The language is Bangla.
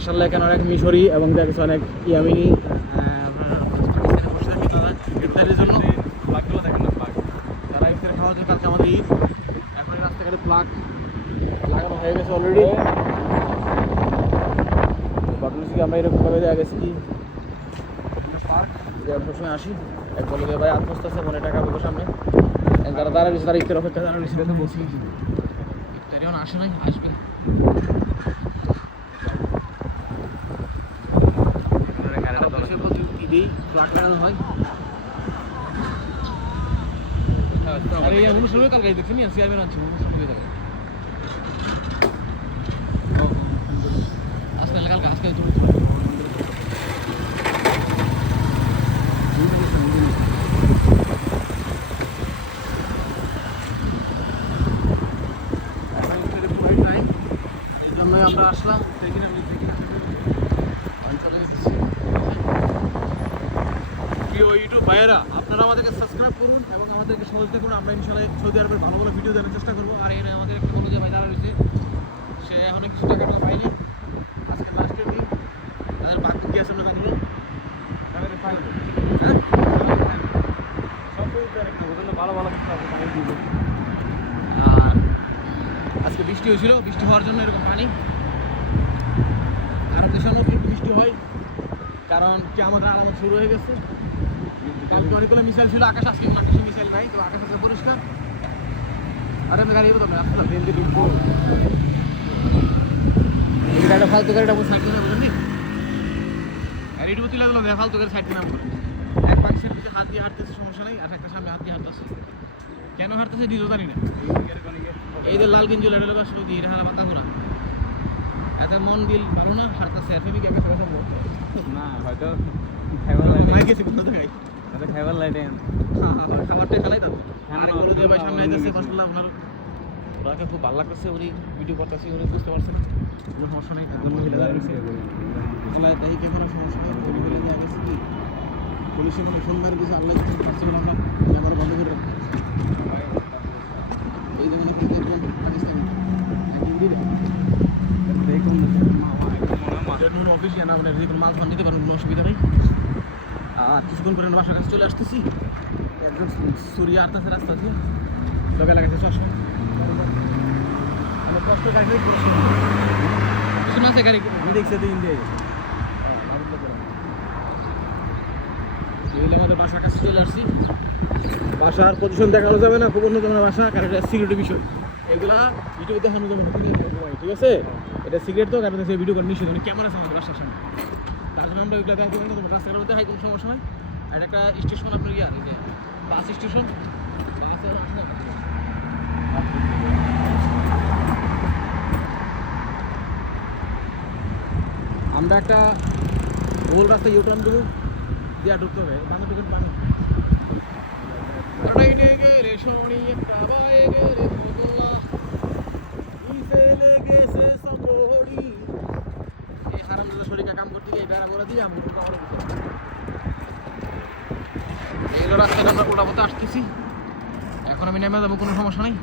মাশাআল্লাহ এখানে অনেক মিশরি এবং দেখেছি অনেক ইয়ামিনি ইফতারের জন্য প্লাগগুলো দেখেন না, প্লাগ যারা ইফতারে খাওয়ার জন্য কালকে আমাদের ঈদ। এখন রাস্তাঘাটে প্লাগ লাগানো হয়ে গেছে অলরেডি। ঘটনা আমরা এরকমভাবে দেখা গেছি কি সবসময় আসি এক বলে ভাই আত্মস্ত আছে মনে টাকা পাবো সামনে যারা দাঁড়া রয়েছে তারা ইফতার অপেক্ষা দাঁড়া রয়েছে তো বলছি ইফতারি এখন আসে নাই, আসবে। ঈদেই ফ্লাগ লাগানো হয়। আর এই অনুষ্ঠানে কালকে দেখছি নি চেয়ারম্যান আছে অনুষ্ঠান হয়ে যাবে আজকাল কালকে আজকাল আমরা আসলাম দেখি প্রিয় ইউটিউব ভাইয়েরা, আপনারা আমাদেরকে সাবস্ক্রাইব করুন এবং আমাদেরকে সহযোগিতা করুন। আমরা ইনশাআল্লাহ সৌদি আরবের ভালো ভালো ভিডিও দেওয়ার চেষ্টা করবো। আর এখানে আমাদের একটা বড় যে ভাই দাঁড়া রয়েছে, সে এখনো কিছু টাকা পাইনি। আজকে লাস্টের দিন তাদের বাকি কি আছে জানি না, ভালো ভালো আর আজকে বৃষ্টি হয়েছিল, বৃষ্টি হওয়ার জন্য এরকম পানি। আর দেশের মধ্যে বৃষ্টি হয় কারণ কি আমাদের আলাদা শুরু হয়ে গেছে। কালকে অনেকগুলো মিসাইল ছিল আকাশ, আজকে আকাশে মিসাইল নাই, তো আকাশ আছে পরিষ্কার। আর আমি গাড়ি বলতাম রাস্তা বেঁধে ঢুকবো, এই গাড়িটা ফালতু গাড়িটা বসে সাইড না বলেন গাড়ি ডুবতে লাগলো ফালতু গাড়ি সাইড না বলে এক পাশের দিকে হাত দিয়ে হাঁটতেছে সমস্যা নেই, আর একটা সামনে হাত দিয়ে হাঁটতেছে। কেন হাঁটতেছে নিজেও জানি না। এই যে লাল গেঞ্জি লেডের কাছে সৌদি এটা হারা পাতা মোড়া এত মন দিল ভালো না হাঁটতেছে ফেমিকে কাছে না হয়তো খাবার গেছি কোথা থেকে খাবার লাইটে খাবারটা খালাই দাও ভাই সামনে আইতেছে মাশাআল্লাহ আপনার ওনাকে খুব ভালো লাগতেছে। উনি ভিডিও করতেছে, উনি বুঝতে পারছেন কোনো সমস্যা নেই। মহিলা দাঁড়িয়েছে দেখি কে কোনো সমস্যা নেই, মহিলা দেওয়া গেছে কি পুলিশে কোনো ফোন মারি দিয়েছে আল্লাহ পারছি না ক্যামেরা বন্ধ করে রাখতে। এই জন্য দেখুন পাকিস্তানি দেখুন অফিস না মানে যে কোনো মাল ফান নিতে পারবেন, কোনো অসুবিধা নেই। আর কিছুক্ষণ পরে বাসার কাছে চলে আসতেছি, একজন সূর্য আসতেছে রাস্তা দিয়ে লগে লাগাচ্ছে সবসময় কষ্ট গাড়ি কিছু আছে গাড়ি আমি দেখছি ইন্ডিয়া আমাদের বাসার কাছে চলে আসছি। বাসার পজিশন দেখানো যাবে না, খুব অন্যতম বাসা, কারণ এটা সিকিউরিটি বিষয়, এগুলা ভিডিও দেখানো যাবে না, ঠিক আছে? এটা সিগারেট তো কারণ ভিডিও করে নিষেধ, ক্যামেরা আছে আমাদের বাসার সামনে, তার জন্য আমরা ওইগুলো দেখাতে পারি না। তোমার রাস্তার মধ্যে হাই কোনো সমস্যা নয়। আর একটা স্টেশন আপনার ইয়ার এই যে বাস স্টেশন, আমরা একটা গোল রাস্তা ইউটার্ন দেবো দিয়া ঢুকতে হবে, বাংলা টিকিট বাংলা শরীরটা কাম করতে গিয়ে বেড়া করে দিয়ে এগুলো রাস্তাটা আমরা কোটা মতো আসতেছি। এখন আমি নেমে যাবো, কোনো সমস্যা নেই।